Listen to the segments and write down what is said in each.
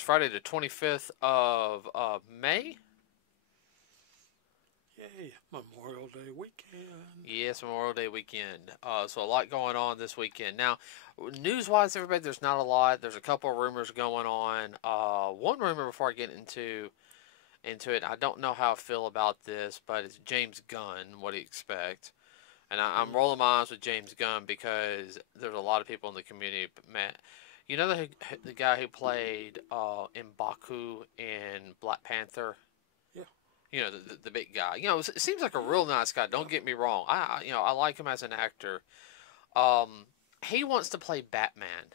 is Friday the 25th of May. Yay, Memorial Day weekend. Yes, Memorial Day weekend. So a lot going on this weekend. Now, news-wise, everybody, there's not a lot. There's a couple of rumors going on. One rumor before I get into it, I don't know how I feel about this, but it's James Gunn. What do you expect? And I'm rolling my eyes with James Gunn because there's a lot of people in the community. Man, you know the guy who played M'Baku in Black Panther? Yeah. You know, the big guy. You know, it seems like a real nice guy. Don't get me wrong. I like him as an actor. He wants to play Batman.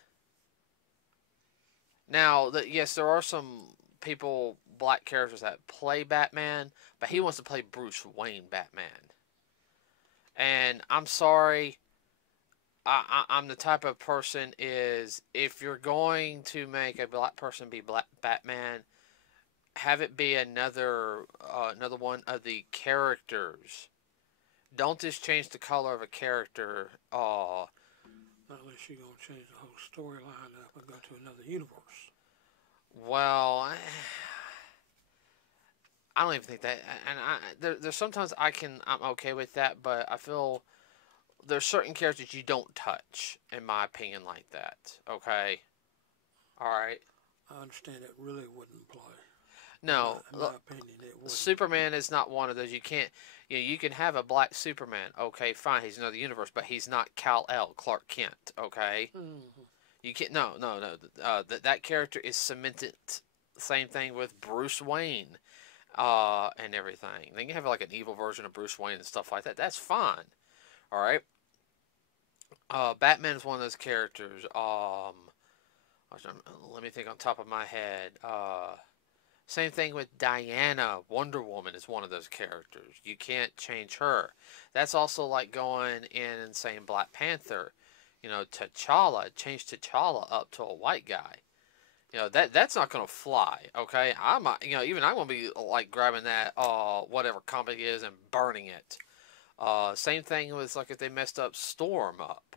Now, yes, there are some people, black characters that play Batman, but he wants to play Bruce Wayne Batman. And I'm sorry, I'm the type of person is, if you're going to make a black person be Batman, have it be another one of the characters. Don't just change the color of a character. Not unless you're going to change the whole storyline up and go to another universe. Well, I don't even think that. And there's sometimes I'm okay with that, but I feel there's certain characters you don't touch, in my opinion, like that. Okay? Alright? I understand it really wouldn't play. No. In my opinion, it wouldn't. Superman is not one of those. You can't, you can have a black Superman. Okay, fine, he's another universe, but he's not Kal-El, Clark Kent, okay? Mm-hmm. You can't, no. That character is cemented. Same thing with Bruce Wayne, and everything. Then you have like an evil version of Bruce Wayne and stuff like that. That's fine. Alright? Batman is one of those characters. Let me think on top of my head. Same thing with Diana. Wonder Woman is one of those characters. You can't change her. That's also like going in and saying Black Panther. T'Challa, change T'Challa up to a white guy. That's not going to fly, okay? Even I'm going to be like grabbing that, whatever comic is and burning it. Same thing with like if they messed up Storm up.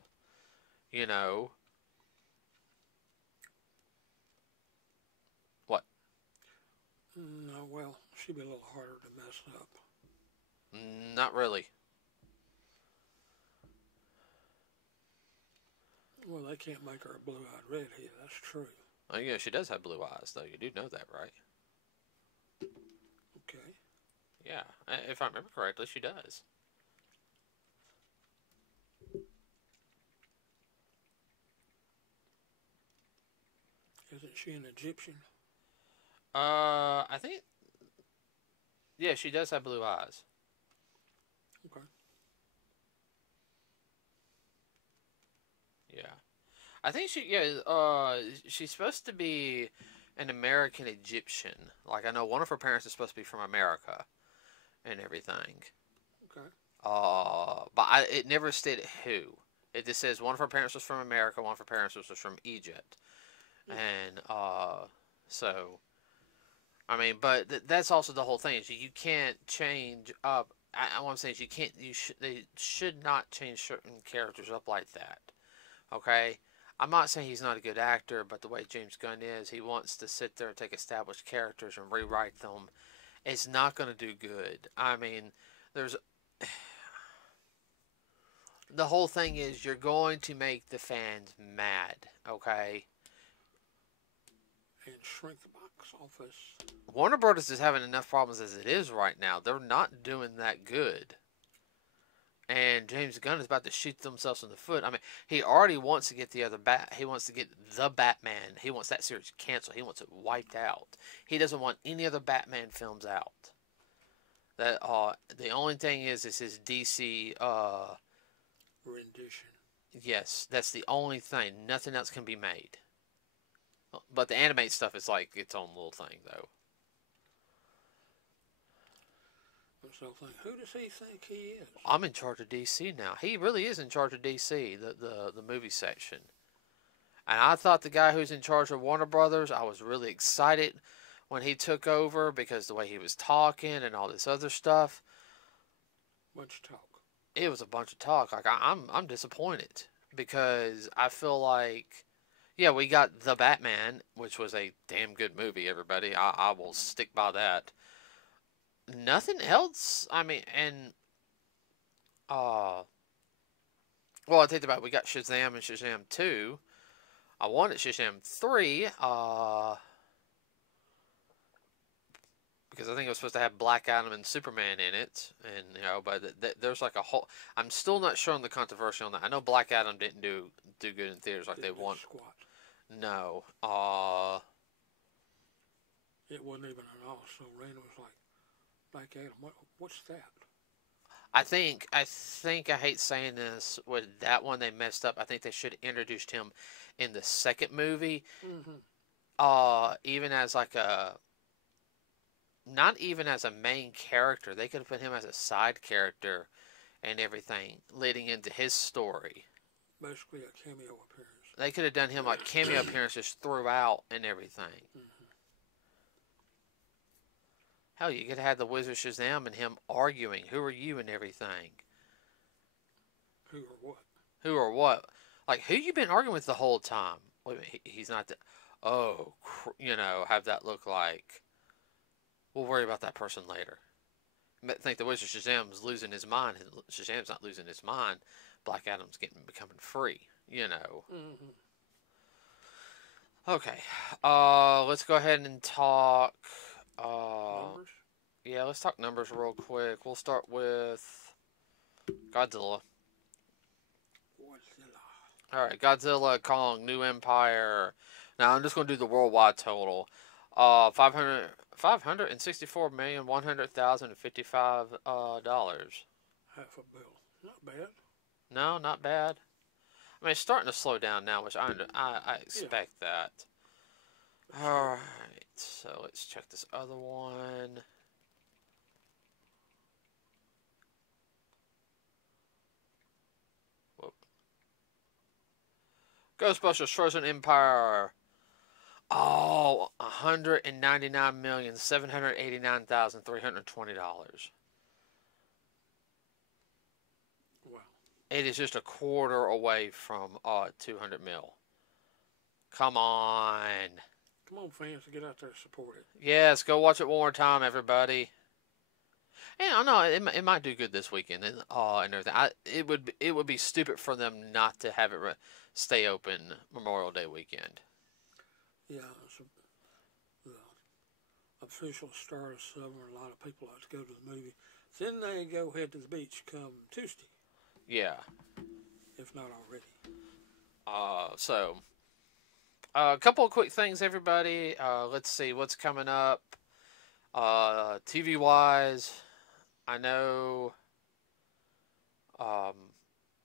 What? No, well, she'd be a little harder to mess up. Not really. Well, they can't make her a blue-eyed redhead. That's true. Oh, yeah, she does have blue eyes, though. You do know that, right? Okay. Yeah, if I remember correctly, she does. Isn't she an Egyptian? I think... Yeah, she does have blue eyes. Okay. Yeah. I think she's supposed to be an American Egyptian. Like, I know one of her parents is supposed to be from America and everything. Okay. But it never stated who. It just says one of her parents was from America, one of her parents was from Egypt. Yeah. And, so... I mean, but that's also the whole thing. Is you can't change up... what I'm saying is they should not change certain characters up like that. Okay? I'm not saying he's not a good actor, but the way James Gunn is, he wants to sit there and take established characters and rewrite them. It's not going to do good. I mean, the whole thing is you're going to make the fans mad, okay? And shrink the box office. Warner Brothers is having enough problems as it is right now. They're not doing that good. And James Gunn is about to shoot themselves in the foot. I mean, he already wants to get he wants to get the Batman. He wants that series canceled. He wants it wiped out. He doesn't want any other Batman films out. That the only thing is his DC rendition. Yes, that's the only thing. Nothing else can be made. But the animate stuff is like its own little thing, though. So who does he think he is? I'm in charge of DC now. He really is in charge of DC, the movie section. And I thought the guy who's in charge of Warner Brothers, I was really excited when he took over because the way he was talking and all this other stuff. Bunch of talk. It was a bunch of talk. Like I'm disappointed because I feel like, Yeah, we got The Batman, which was a damn good movie, everybody. I will stick by that. Nothing else. I mean, and well, I think about it, we got Shazam and Shazam 2. I wanted Shazam 3, because I think it was supposed to have Black Adam and Superman in it, and but there's like a whole. I'm still not sure on the controversy on that. I know Black Adam didn't do good in theaters like they want. Squat. No, It wasn't even an also ran. It was like Black Adam. What's that? I think I hate saying this, with that one they messed up. I think they should have introduced him in the second movie, even as like a, not even as a main character. They could have put him as a side character and everything leading into his story. Basically a cameo appearance. They could have done him like cameo appearances throughout and everything. Hell, you could have had the Wizard Shazam and him arguing, who are you and everything. Who or what? Who or what? Like, who you been arguing with the whole time? Wait a minute, he's not the... Oh, have that look like... We'll worry about that person later. I think the Wizard Shazam's losing his mind. Shazam's not losing his mind. Black Adam's becoming free, Okay. Let's go ahead and talk... Numbers? Yeah, let's talk numbers real quick. We'll start with Godzilla. Alright, Godzilla, Kong, New Empire. Now, I'm just going to do the worldwide total. $564,100,055. $500,000 Not bad. No, not bad. I mean, it's starting to slow down now, which I expect that. Alright, so let's check this other one. Whoop. Ghostbusters Frozen Empire. Oh, $199,789,320. Wow. It is just a quarter away from 200 mil. Come on. Come on, fans, get out there and support it. Yes, go watch it one more time, everybody. And I know it might do good this weekend and everything. It would be stupid for them not to have it stay open Memorial Day weekend. Yeah, the official start of summer. A lot of people like to go to the movie. Then they go head to the beach come Tuesday. Yeah. If not already. So, a couple of quick things, everybody. Let's see what's coming up. TV-wise, I know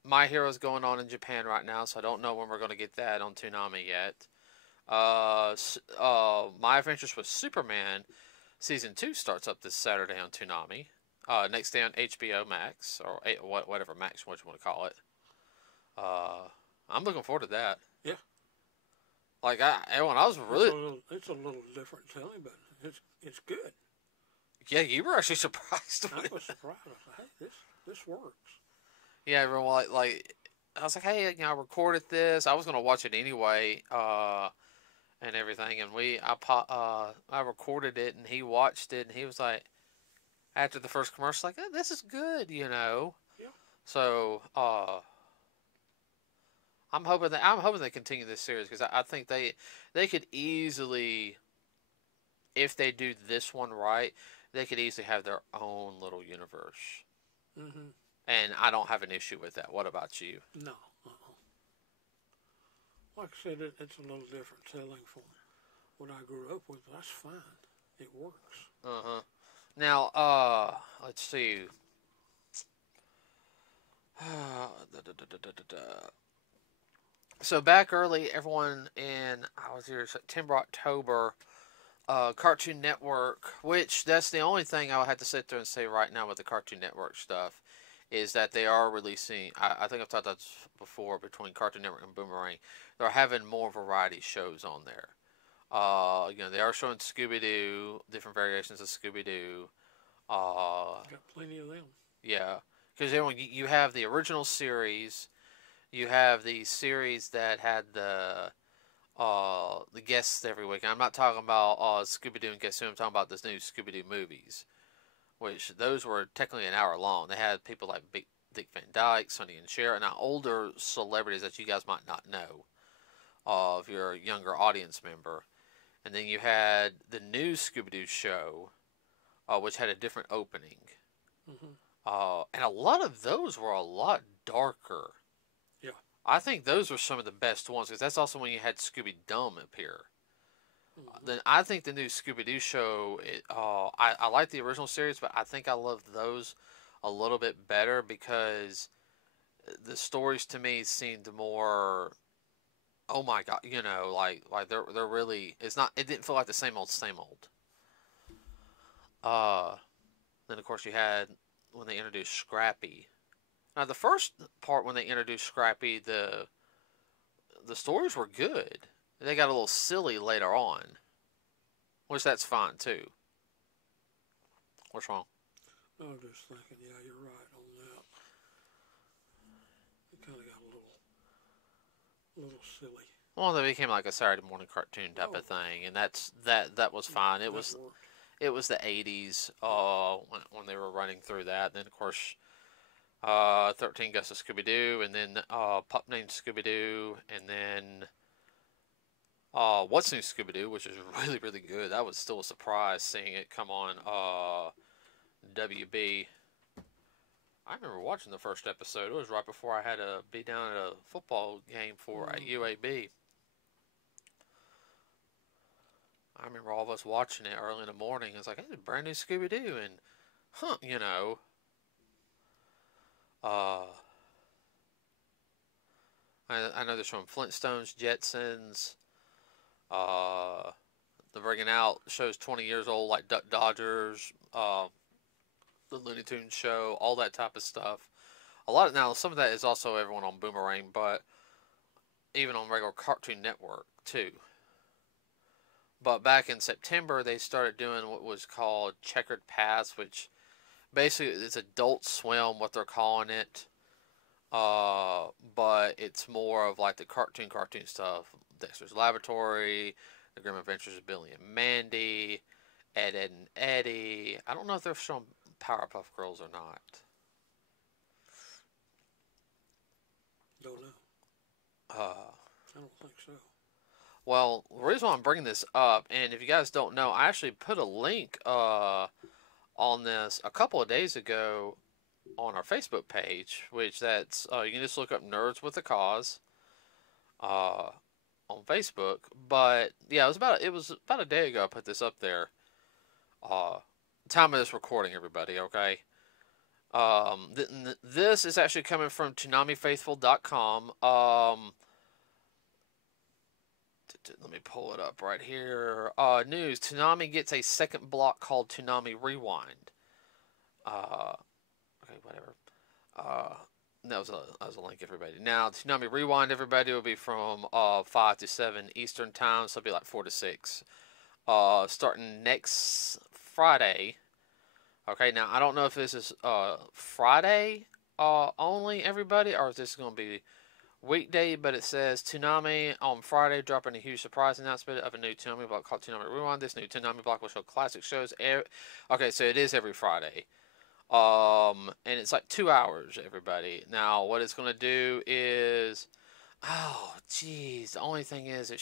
My Hero's going on in Japan right now, so I don't know when we're going to get that on Toonami yet. My Adventures with Superman Season 2 starts up this Saturday on Toonami. Next day on HBO Max, or whatever Max, what you want to call it. I'm looking forward to that. Yeah. Like, I was really... It's a little different telling, but it's good. Yeah, you were actually surprised. I was surprised. I was like, hey, this works. Yeah, everyone, like, I was like, hey, I recorded this. I was going to watch it anyway, and everything. And I recorded it, and he watched it, and he was like, after the first commercial, like, this is good, Yeah. So, I'm hoping they continue this series, because I think they could easily, if they do this one right, they could easily have their own little universe. Mm-hmm. And I don't have an issue with that. What about you? No. Like I said, it's a little different telling from what I grew up with. That's fine. It works. Uh-huh. Now, let's see. So back early, everyone in, I was here September, October, Cartoon Network, which that's the only thing I would have to sit there and say right now with the Cartoon Network stuff, is that they are releasing, I think I've talked about this before, between Cartoon Network and Boomerang, they're having more variety shows on there. They are showing Scooby-Doo, different variations of Scooby-Doo. Got plenty of them. Yeah, because you have the original series, you have the series that had the the guests every week. And I'm not talking about Scooby-Doo and Guess Who. I'm talking about this new Scooby-Doo movies, which those were technically an hour long. They had people like Dick Van Dyke, Sonny and Cher, and now older celebrities that you guys might not know if you're a younger audience member. And then you had the new Scooby-Doo show, which had a different opening. And a lot of those were a lot darker. Yeah. I think those were some of the best ones, because that's also when you had Scooby-Dum appear. Then I think the new Scooby-Doo show, I like the original series, but I think I love those a little bit better because the stories to me seemed more, oh my god, like they're really, it didn't feel like the same old. Then of course you had when they introduced Scrappy. Now the first part when they introduced Scrappy, the stories were good. They got a little silly later on, which that's fine too. What's wrong? I was just thinking, yeah, you're right on that. It kind of got a little silly. Well, they became like a Saturday morning cartoon type of thing, and that was fine. It was the 80s when they were running through that. And then of course, 13 Ghosts of Scooby-Doo, and then Pup Named Scooby-Doo, and then What's New Scooby-Doo, which is really, really good. That was still a surprise seeing it come on WB. I remember watching the first episode. It was right before I had to be down at a football game at UAB. I remember all of us watching it early in the morning. It's like, hey, it's a brand new Scooby-Doo, and I know there's from Flintstones, Jetsons. They're bringing out shows 20 years old like Duck Dodgers, the Looney Tunes show, all that type of stuff. Now some of that is also everyone on Boomerang, but even on regular Cartoon Network too. But back in September, they started doing what was called Checkered Paths, which basically is Adult Swim, what they're calling it. But it's more of like the cartoon stuff. Dexter's Laboratory, The Grim Adventures of Billy and Mandy, Ed, Edd and Eddy. I don't know if they're showing Powerpuff Girls or not. Don't know. I don't think so. Well, the reason why I'm bringing this up, and if you guys don't know, I actually put a link on this a couple of days ago on our Facebook page, which that's you can just look up Nerds with a Cause on Facebook. But yeah, it was about a day ago I put this up there. Time of this recording, everybody, okay? This is actually coming from ToonamieFaithful.com. Let me pull it up right here. News: Toonami gets a second block called ToonamieRewind. Okay, whatever. That was a link, everybody. Now, ToonamieRewind, everybody, will be from 5 to 7 Eastern time, so it'll be like 4 to 6. Starting next Friday. Okay, now I don't know if this is Friday only, everybody, or if this is going to be weekday, but it says Toonami on Friday dropping a huge surprise announcement of a new Toonami block called ToonamieRewind. This new Toonami block will show classic shows. Okay, so it is every Friday. And it's like 2 hours, everybody. Now, what it's going to do is, oh, geez, the only thing is I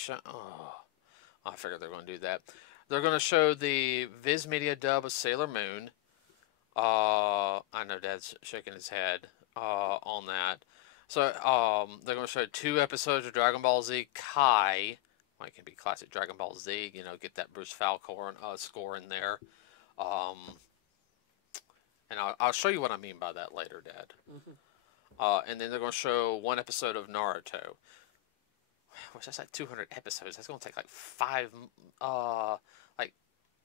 figured they're going to do that. They're going to show the Viz Media dub of Sailor Moon. I know Dad's shaking his head on that. So, they're going to show 2 episodes of Dragon Ball Z Kai. Well, it can be classic Dragon Ball Z, get that Bruce Falcon score in there. And I'll show you what I mean by that later, Dad. And then they're going to show 1 episode of Naruto. Which that's like 200 episodes. That's going to take like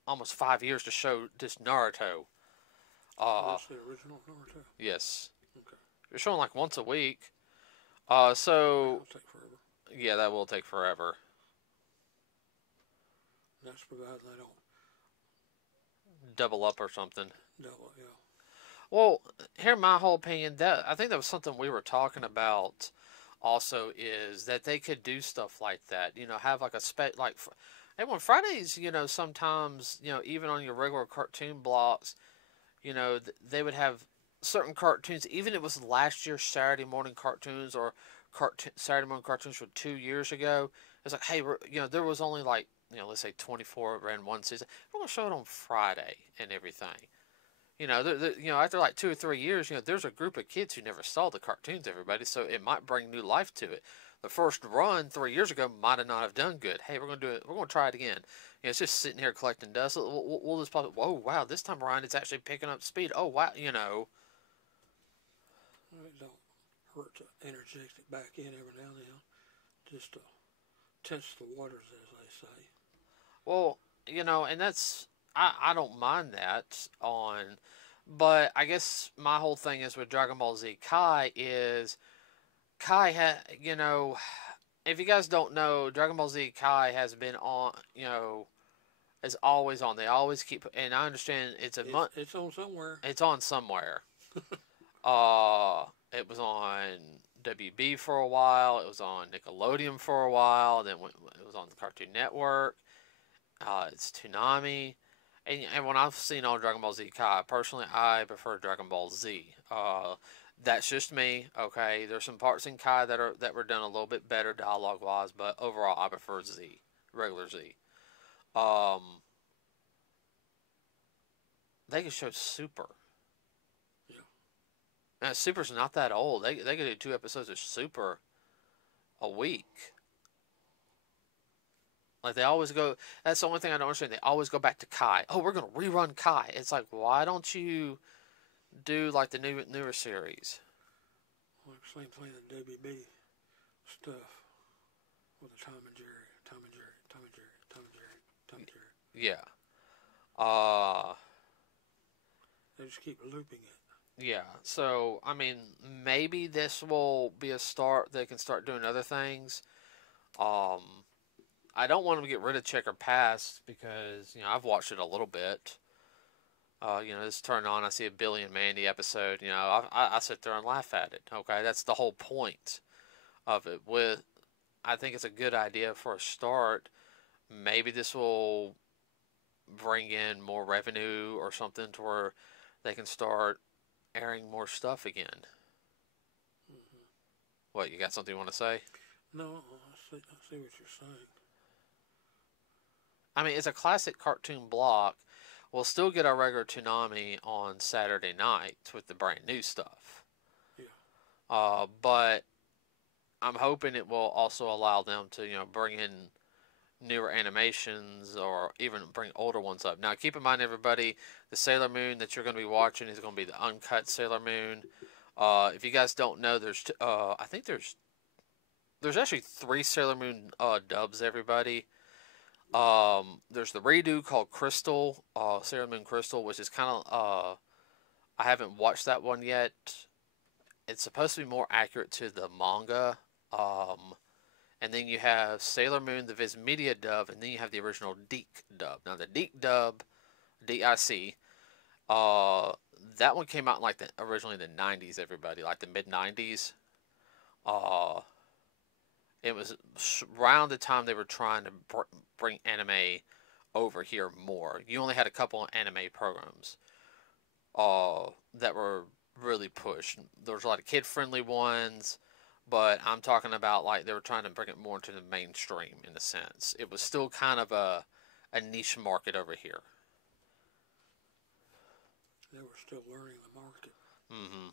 almost 5 years to show this Naruto. That's the original Naruto? Yes. Okay. They're showing like once a week. That'll take forever. Yeah, that will take forever. That's provided they don't double up or something. Double, yeah. Well, here's my whole opinion. I think that was something we were talking about also is that they could do stuff like that. You know, have like a and on Fridays, you know, sometimes, you know, even on your regular cartoon blocks, you know, they would have certain cartoons, even if it was last year's Saturday morning cartoons or Saturday morning cartoons from 2 years ago. It's like, hey, you know, there was only like, you know, let's say 24 ran one season. We're gonna show it on Friday and everything. You know, you know, after like 2 or 3 years, you know, there's a group of kids who never saw the cartoons. Everybody, so it might bring new life to it. The first run 3 years ago might have not have done good. Hey, we're gonna do it. We're gonna try it again. You know, it's just sitting here collecting dust. We'll just pop it. Whoa, wow! This time around, it's actually picking up speed. Oh, wow! You know. It don't hurt to interject it back in every now and then, just to test the waters, as they say. Well, you know, and that's I don't mind that but I guess my whole thing is with Dragon Ball Z Kai is you know, if you guys don't know, Dragon Ball Z Kai has been on, you know, is always on. They always keep, and I understand it's It's on somewhere. It's on somewhere. It was on WB for a while. It was on Nickelodeon for a while. Then it was on the Cartoon Network. It's Toonami. And when I've seen all Dragon Ball Z Kai, personally, I prefer Dragon Ball Z. That's just me. Okay, there's some parts in Kai that were done a little bit better dialogue wise, but overall, I prefer Z, regular Z. They could show Super. Yeah. Now, Super's not that old. They could do 2 episodes of Super a week. Like, they always go. That's the only thing I don't understand. They always go back to Kai. Oh, we're gonna rerun Kai. It's like, why don't you do like the newer series? Like same thing in WB stuff with the Tom and Jerry, Tom and Jerry, Tom and Jerry, Tom and Jerry, Tom and Jerry. Yeah. They just keep looping it. Yeah. So I mean, maybe this will be a start. They can start doing other things. I don't want them to get rid of Checker Pass because, you know, I've watched it a little bit. You know, just turn on, I see a Billy and Mandy episode. You know, I sit there and laugh at it. Okay, that's the whole point of it. I think it's a good idea for a start. Maybe this will bring in more revenue or something to where they can start airing more stuff again. Mm-hmm. What, you got something you want to say? No, I see what you're saying. I mean, it's a classic cartoon block. We'll still get our regular Toonami on Saturday nights with the brand new stuff. Yeah. But I'm hoping it will also allow them to, you know, bring in newer animations or even bring older ones up. Now, keep in mind, everybody, the Sailor Moon that you're going to be watching is going to be the uncut Sailor Moon. If you guys don't know, I think there's actually 3 Sailor Moon dubs, everybody. There's the redo called Crystal, Sailor Moon Crystal, which is kind of, I haven't watched that one yet. It's supposed to be more accurate to the manga. And then you have Sailor Moon, the Viz Media dub, and then you have the original Deke dub. Now, the Deke dub, D-I-C, that one came out in like originally in the 90s, everybody, like the mid-90s. It was around the time they were trying to bring anime over here more. You only had a couple of anime programs that were really pushed. There was a lot of kid-friendly ones, but I'm talking about like they were trying to bring it more into the mainstream in a sense. It was still kind of a niche market over here. They were still learning the market. Mm-hmm.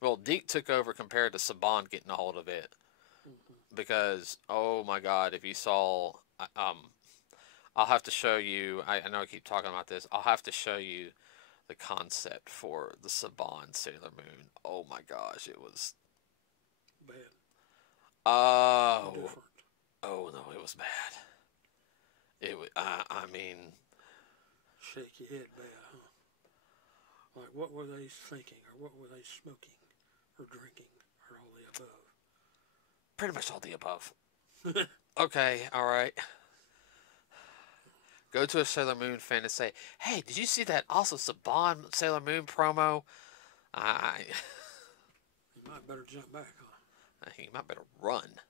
Well, Deke took over compared to Saban getting a hold of it. Mm-hmm. Because, oh my God, if you saw, I'll have to show you, I know I keep talking about this, I'll have to show you the concept for the Saban Sailor Moon. Oh my gosh, it was bad. Oh, different. Oh no, it was bad. It was, I mean, shake your head bad, huh? Like, what were they thinking, or what were they smoking, or drinking, or all the above? Pretty much all the above. Okay, alright. Go to a Sailor Moon fan and say, hey, did you see that awesome Saban Sailor Moon promo? You might better jump back, huh? You might better run.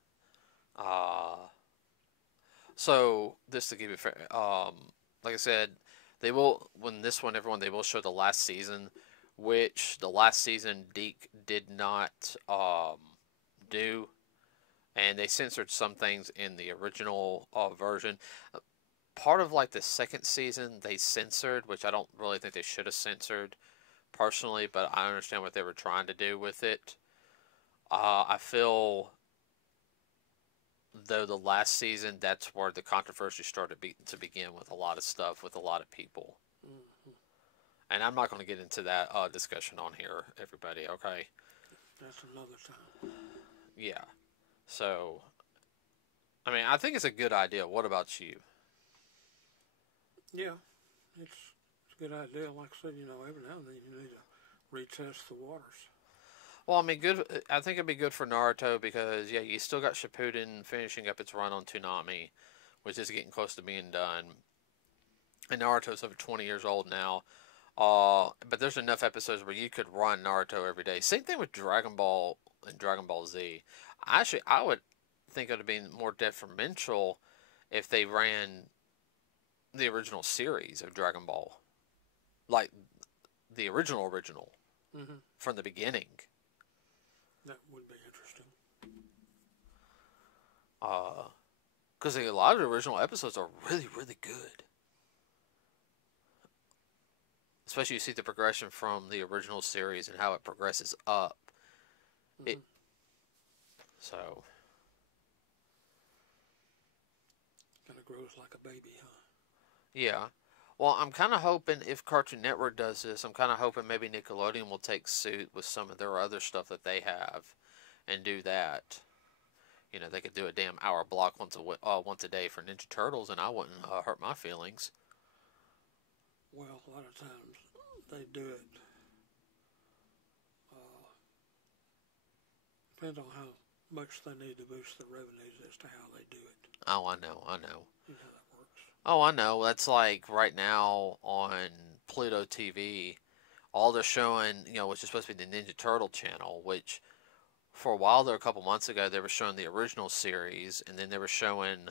So this to give you fair, like I said, they will when this one everyone they will show the last season, which the last season Deke did not do, and they censored some things in the original version. Part of like the second season they censored, which I don't really think they should have censored personally, but I understand what they were trying to do with it. I feel though the last season, that's where the controversy started to begin with a lot of stuff with a lot of people. Mm-hmm. And I'm not going to get into that discussion on here, everybody, okay? That's another time. Yeah. So, I mean, I think it's a good idea. What about you? Yeah, it's a good idea. Like I said, every now and then you need to retest the waters. Well, I mean, good. I think it'd be good for Naruto because yeah, you still got Shippuden finishing up its run on Toonami, which is getting close to being done. And Naruto's over 20 years old now. But there's enough episodes where you could run Naruto every day. Same thing with Dragon Ball and Dragon Ball Z. Actually, I would think it would be more detrimental if they ran the original series of Dragon Ball, like the original Mm-hmm. from the beginning. That would be interesting. Because a lot of the original episodes are really, really good. Especially you see the progression from the original series and how it progresses up. Mm-hmm. So. Kind of grows like a baby, huh? Yeah. Well, I'm kind of hoping if Cartoon Network does this, I'm kind of hoping maybe Nickelodeon will take suit with some of their other stuff that they have and do that. They could do a damn hour block once a day for Ninja Turtles, and I wouldn't hurt my feelings. Well, a lot of times they do it. Depends on how much they need to boost the revenues as to how they do it. Oh, I know. You know how that works. Oh, I know. That's like right now on Pluto TV, all they're showing, which is supposed to be the Ninja Turtle channel, which for a while there, a couple months ago, they were showing the original series, and then they were showing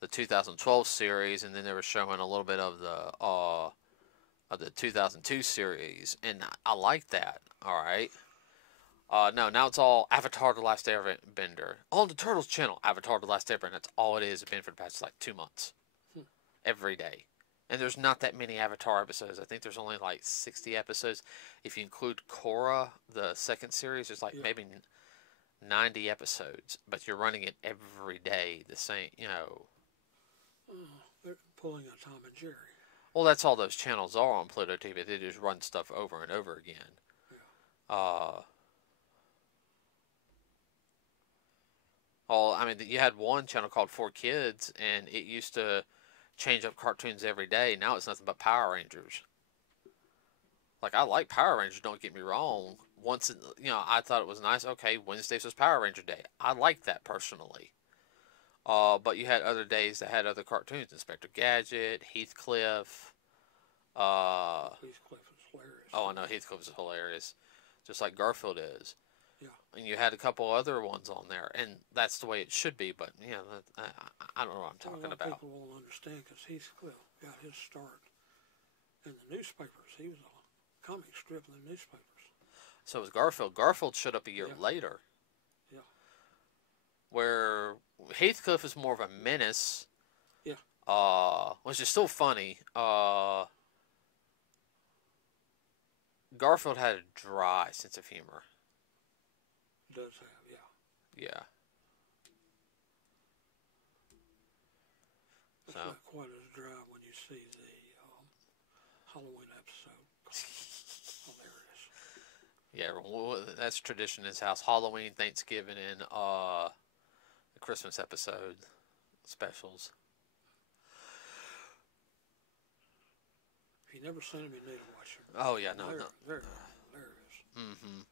the 2012 series, and then they were showing a little bit of the 2002 series, and I like that. All right. No, now it's all Avatar: The Last Airbender on the Turtles channel. Avatar: The Last Airbender. That's all it is. It's been for the past 2 months, every day. And there's not that many Avatar episodes. I think there's only 60 episodes. If you include Korra, the second series, there's maybe 90 episodes. But you're running it every day. The same, They're pulling a Tom and Jerry. Well, that's all those channels are on Pluto TV. They just run stuff over and over again. Yeah. Well, I mean, you had one channel called 4Kids, and it used to change up cartoons every day. Now it's nothing but Power Rangers. I like Power Rangers, don't get me wrong. Once, I thought it was nice. Okay, Wednesdays was Power Ranger Day. I like that personally. But you had other days that had other cartoons. Inspector Gadget, Heathcliff. Heathcliff is hilarious. Oh, I know, Heathcliff is hilarious. Just like Garfield is. Yeah. And you had a couple other ones on there, and that's the way it should be. But I don't know what I'm talking about. People won't understand because Heathcliff got his start in the newspapers. He was a comic strip in the newspapers. So was Garfield. Garfield showed up a year later. Yeah. Where Heathcliff is more of a menace. Yeah. Which is still funny. Garfield had a dry sense of humor. Does have, yeah. Yeah. It's not quite as dry when you see the Halloween episode. Hilarious. Yeah, well, that's tradition in his house. Halloween, Thanksgiving, and the Christmas episode specials. If you've never seen them, you need to watch them. Oh, yeah, no. They're hilarious. Mm-hmm.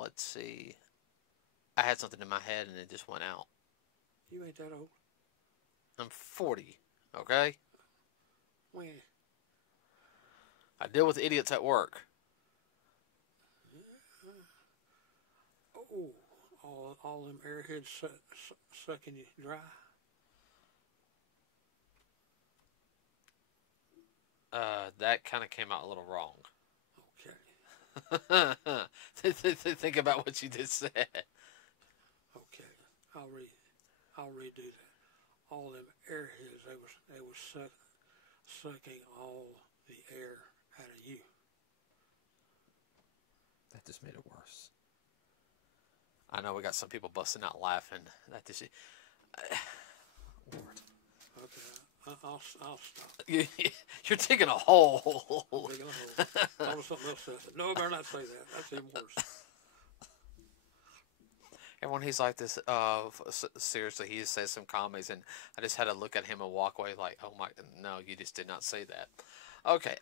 Let's see. I had something in my head and it just went out. You ain't that old. I'm 40, okay? Well, I deal with idiots at work. all them airheads sucking you dry? That kind of came out a little wrong. Okay. Think about what you just said. Okay. I'll redo that. All them airheads, they was sucking all the air out of you. That just made it worse. I know we got some people busting out laughing. That just, Lord. Okay, I'll stop. You're digging a hole. I'm digging a hole. That was something else. No, I better not say that. That's even worse. And when he's like this, seriously, he says some comments, and I just had to look at him and walk away like, oh my, no, you just did not say that. Okay,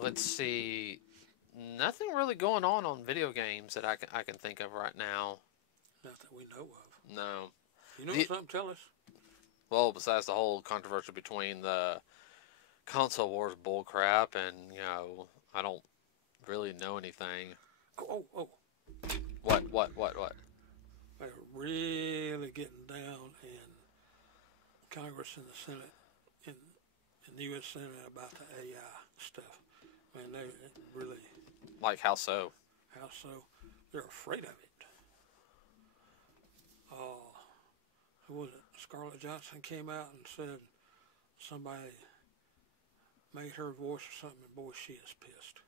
let's see. Nothing really going on video games that I can think of right now. Not that we know of. No. You know something? Tell us. Well, besides the whole controversy between the console wars bullcrap, and I don't really know anything. Oh. What? They're really getting down in Congress and the Senate, in the U.S. Senate about the AI stuff. Man, they really. Like how so? How so? They're afraid of it. Who was it? Scarlett Johansson came out and said somebody made her voice or something, and boy, she is pissed.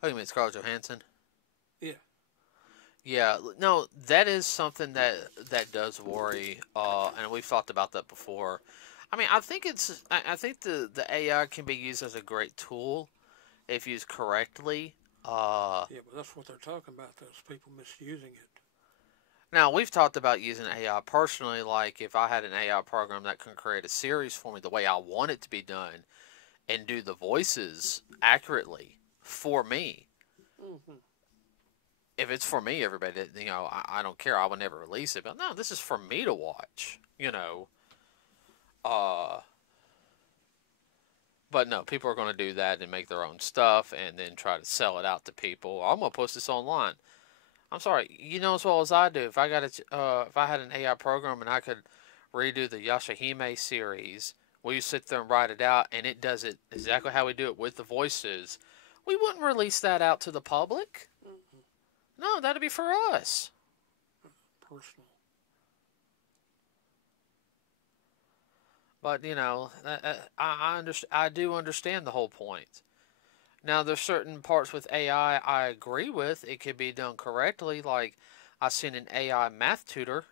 Oh, you mean Scarlett Johansson? Yeah. Yeah, no, that is something that does worry, and we've talked about that before. I mean, I think the AI can be used as a great tool if used correctly. Yeah, but that's what they're talking about. Those people misusing it. Now, we've talked about using AI personally, like if I had an AI program that can create a series for me the way I want it to be done and do the voices accurately for me. Mm-hmm. If it's for me, everybody, I don't care. I would never release it. But no, this is for me to watch, But no, people are going to do that and make their own stuff and then try to sell it out to people. I'm going to post this online. I'm sorry, you know as well as I do. If I had an AI program and I could redo the Yashahime series, we sit there and write it out, and it does it exactly how we do it with the voices, we wouldn't release that out to the public. Mm-hmm. No, that'd be for us. Personal. But I do understand the whole point. Now, there's certain parts with AI I agree with. It could be done correctly. Like, I seen an AI math tutor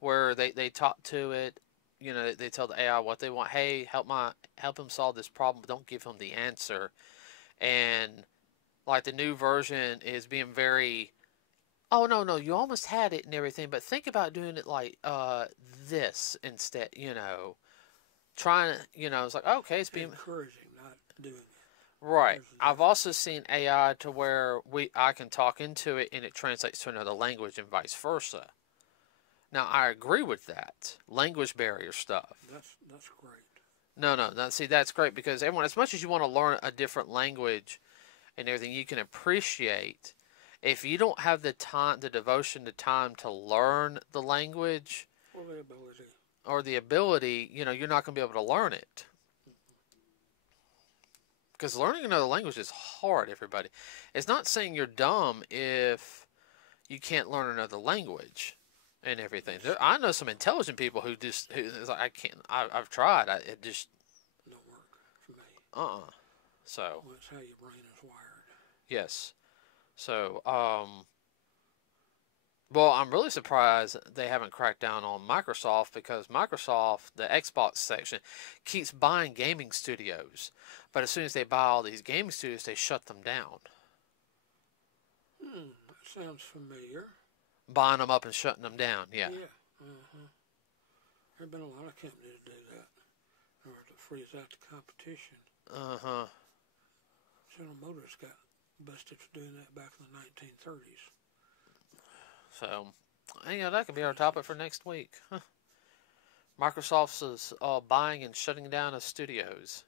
where they talk to it. They tell the AI what they want. Hey, help him solve this problem. Don't give him the answer. And like the new version is being very, oh no, you almost had it and everything, but think about doing it like this instead. Trying. It's like, okay, it's being encouraging. Doing it. Right. I've also seen AI to where I can talk into it and it translates to another language and vice versa. Now, I agree with that. Language barrier stuff. That's great. No. See, that's great because everyone, as much as you want to learn a different language and everything, you can appreciate. If you don't have the time, the devotion, the time to learn the language or the ability, you're not going to be able to learn it. Because learning another language is hard, everybody. It's not saying you're dumb if you can't learn another language and everything. I know some intelligent people who it's like, I can't. I've tried. It just don't work for me. So. Well, that's how your brain is wired. Yes. So, well, I'm really surprised they haven't cracked down on Microsoft because Microsoft, the Xbox section, keeps buying gaming studios. But as soon as they buy all these gaming studios, they shut them down. That sounds familiar. Buying them up and shutting them down, yeah. Yeah. There have been a lot of companies that do that. Or to freeze out the competition. General Motors got busted for doing that back in the 1930s. So, that could be our topic for next week. Microsoft's is buying and shutting down of studios.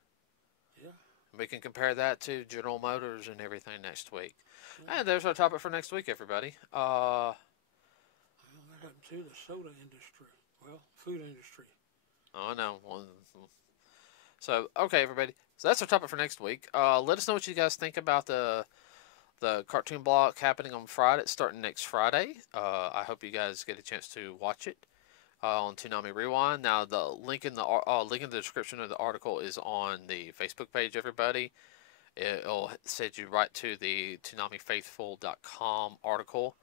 Yeah. We can compare that to General Motors and everything next week. And there's our topic for next week, everybody. Well, that happened to the soda industry. Well, food industry. Oh, no. So, okay, everybody. So that's our topic for next week. Let us know what you guys think about the cartoon block happening on Friday, starting next Friday. I hope you guys get a chance to watch it on Toonami Rewind. Now, the link in the description of the article is on the Facebook page, everybody. It'll send you right to the ToonamiFaithful.com article.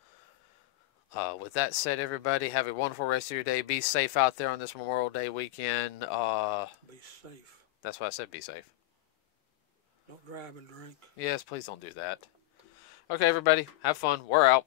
With that said, everybody, have a wonderful rest of your day. Be safe out there on this Memorial Day weekend. Be safe. That's why I said be safe. Don't drive and drink. Yes, please don't do that. Okay, everybody, have fun. We're out.